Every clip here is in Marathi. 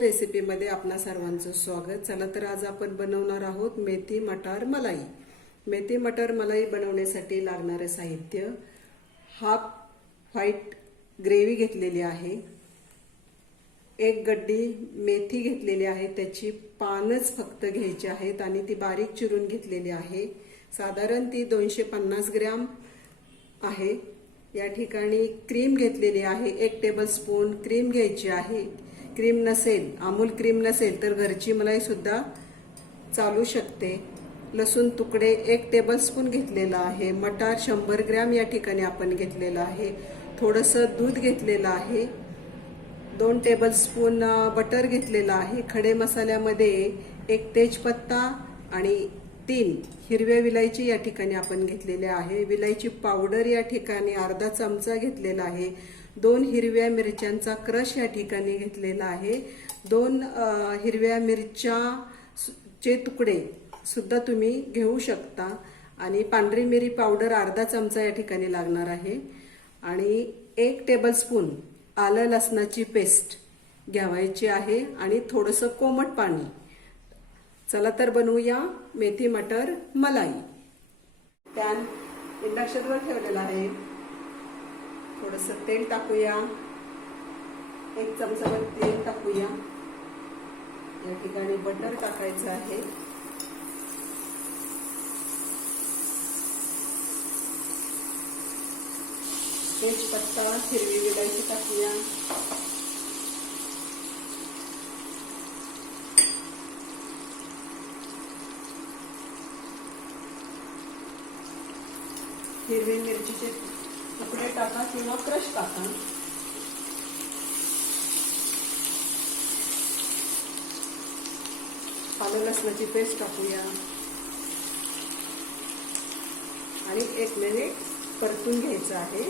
रेसिपीमध्ये आपणा सर्वांचं स्वागत. चला तर आज आपण बनवणार आहोत मेथी मटार मलाई. मेथी मटार मलाई बनवण्यासाठी लागणारे साहित्य. हाफ व्हाईट ग्रेव्ही घेतलेली आहे. एक गड्डी मेथी घेतलेली आहे. त्याची पानच फक्त घ्यायची आहेत आणि ती बारीक चिरून घेतलेली आहे. साधारण ती दोनशे पन्नास ग्रॅम. आहे. या ठिकाणी क्रीम घेतलेली आहे. एक टेबल स्पून क्रीम घ्यायची आहे. क्रीम नसेल अमूल क्रीम नसेल तर घरची मलाईसुद्धा चालू शकते. लसूण तुकडे एक टेबलस्पून घेतलेलं घेतलेला आहे. मटार शंभर ग्रॅम या ठिकाणी आपण घेतलेलं आहे. थोडंसं दूध घेतलेलं आहे. दोन टेबलस्पून बटर घेतलेलं आहे. खडे मसाल्यामध्ये एक तेजपत्ता आणि तीन हिरव्या विलायची या ठिकाणी आपण घेतलेले आहे. विलायची पावडर या ठिकाणी अर्धा चमचा घेतलेला आहे. दोन हिरव्या मिरच्यांचा क्रश या ठिकाणी घेतलेला आहे. दोन हिरव्या मिरच्या चे तुकडे सुद्धा तुम्ही घेऊ शकता. आणि पांढरी मिरी पावडर अर्धा चमचा या ठिकाणी लागणार आहे. आणि एक टेबलस्पून आलं लसणाची पेस्ट घ्यावायची आहे. आणि थोडंसं कोमट पाणी. चला तर बनवूया. मेथी मटर मलाई. पॅन इंडक्शनवर ठेवलेला आहे. थोडंसं तेल टाकूया. एक चमचाभर तेल टाकूया. या ठिकाणी बटर टाकायचं आहे. तेजपत्ता हिरवी विलायची टाकूया. हिरवी मिरचीचे तुकडे टाका किंवा क्रश टाका. आलं लसणाची पेस्ट टाकूया. आणि एक मिनिट परतून घ्यायचं आहे.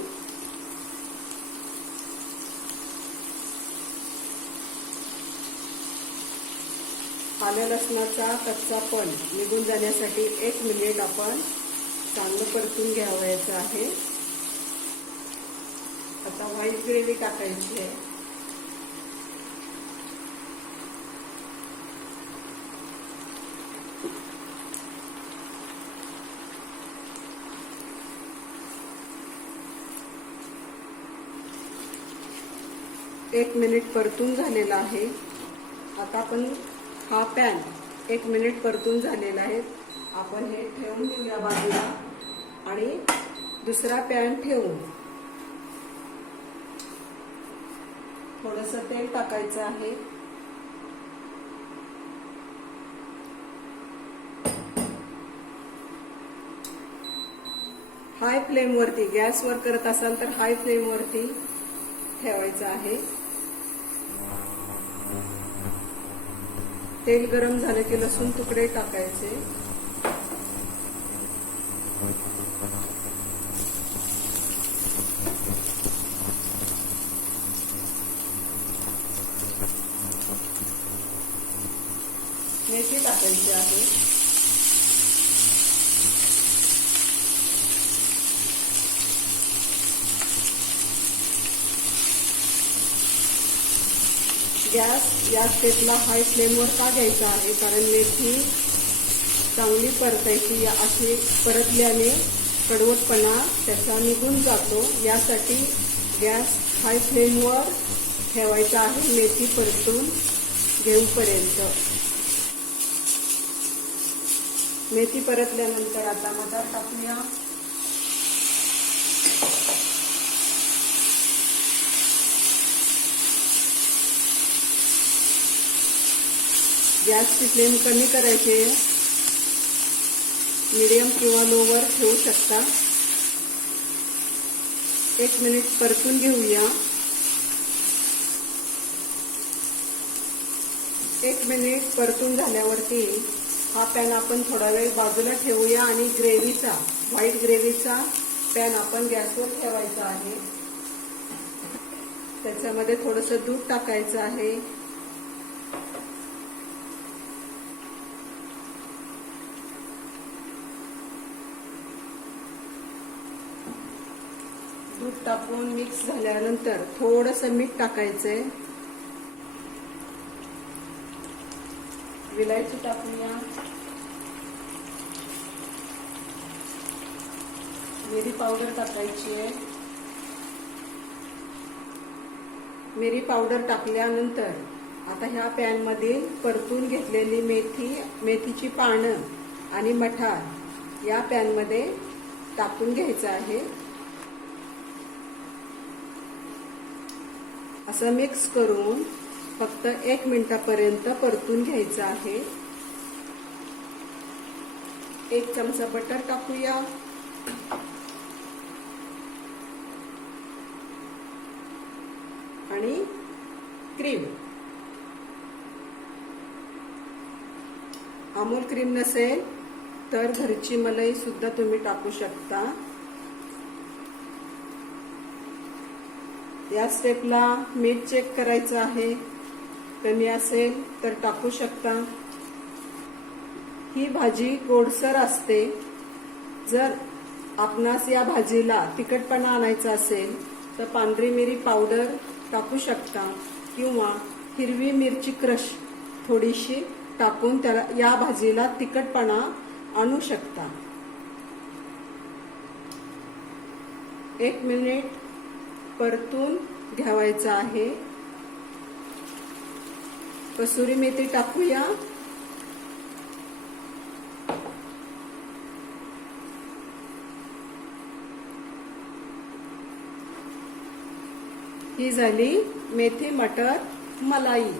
आलं लसणाचा कच्चा पण निघून जाण्यासाठी एक मिनिट आपण चांगलं परतून घ्यावायचं आहे. आता व्हाईट ग्रेव्ही टाकायची आहे. एक मिनिट परतून झालेला आहे. आता आपण हा पॅन एक मिनिट परतून झालेला आहे. आपण हे ठेवून देऊया बाजूला आणि दुसरा पॅन ठेवून. थोडस तेल टाकायचं आहे. हाय फ्लेमवरती गॅसवर करत असाल तर हाय फ्लेमवरती ठेवायचं आहे. तेल गरम झालं की लसूण तुकडे टाकायचे. मेथी टाकायची आहे. गॅस या स्टेपला हाय फ्लेमवर का घ्यायचा आहे? कारण मेथी चांगली परतायची या- अशी परतल्याने कडवटपणा त्याचा निघून जातो. यासाठी गॅस हाय फ्लेमवर ठेवायचा आहे मेथी परतून घेऊपर्यंत. मेथी परतल्यानंतर आता मटार टाकूया. गॅसची फ्लेम कमी करायची आहे. मीडियम किंवा लोवर ठेवू शकता. एक मिनिट परतून घेऊया. एक मिनिट परतून झाल्यावरती हा पॅन आपण थोडा वेळ बाजूला ठेवूया आणि ग्रेव्हीचा व्हाईट ग्रेव्हीचा पॅन आपण गॅसवर ठेवायचा आहे. त्याच्यामध्ये थोडंसं दूध टाकायचं आहे. दूध टाकून मिक्स झाल्यानंतर थोडंसं मीठ टाकायचंय. विलायची टाकूया मिरी पावडर टाकायची आहे. मिरी पावडर टाकल्यानंतर आता ह्या पॅनमध्ये परतून घेतलेली मेथी मेथीची पानं आणि मठार या पॅनमध्ये टाकून घ्यायचं आहे. असं मिक्स करून फक्त एक मिनिटापर्यंत परतून घ्यायचं आहे. एक चमचा बटर टाकूया. आणि क्रीम अमूल क्रीम नसेल तर घरची मलाई सुद्धा तुम्ही टाकू शकता. या स्टेपला मीठ चेक करायचं आहे. कमी असेल तर टाकू शकता. ही भाजी गोडसर असते. जर आपणास या भाजीला तिखटपणा आणायचा असेल तर पांढरी मिरी पावडर टाकू शकता किंवा हिरवी मिरची क्रश थोडीशी टाकून त्याला या भाजीला तिखटपणा आणू शकता. एक मिनिट परतून घ्यावायचं आहे. कसुरी मेथी टाकूया. ही झाली मेथी मटर मलाई.